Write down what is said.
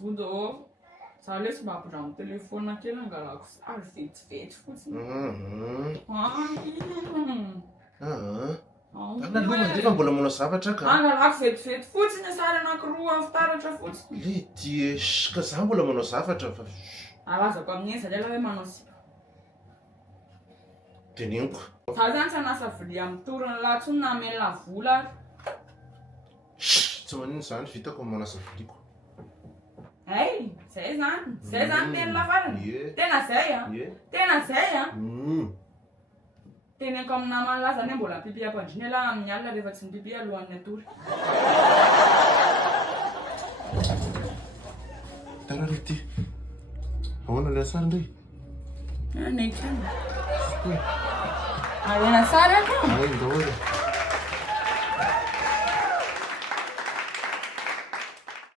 Sody za le sy mba ampindramo telefona kely angalako sary vetsivetsy fotsiny. Analomana rehefa mbola manao zavatra ka. Angalako vetivety fotsiny sary anankiroa fitaratra fotsiny. Le dia ka za mbola manao zavatra fa Alazako amin'iny zany hoe manao sipa. teneniko. Za zany tsy hanasa vilia amin'ny torona latsony na hamelona vola. Tsy manino zany vitako amin'ny manasa viliko. Hey, zay zany tena farany. Tena zay a. Tena zay a. Teneniko amin'ny namana laza hoe mbola pipi ampandriny ala amin'ny alina rehefa tsy mipipi alohan'ny atory. Tara rety. Ahoana ilay sary indray? Neka. Arena sara ka? Ay, daholo.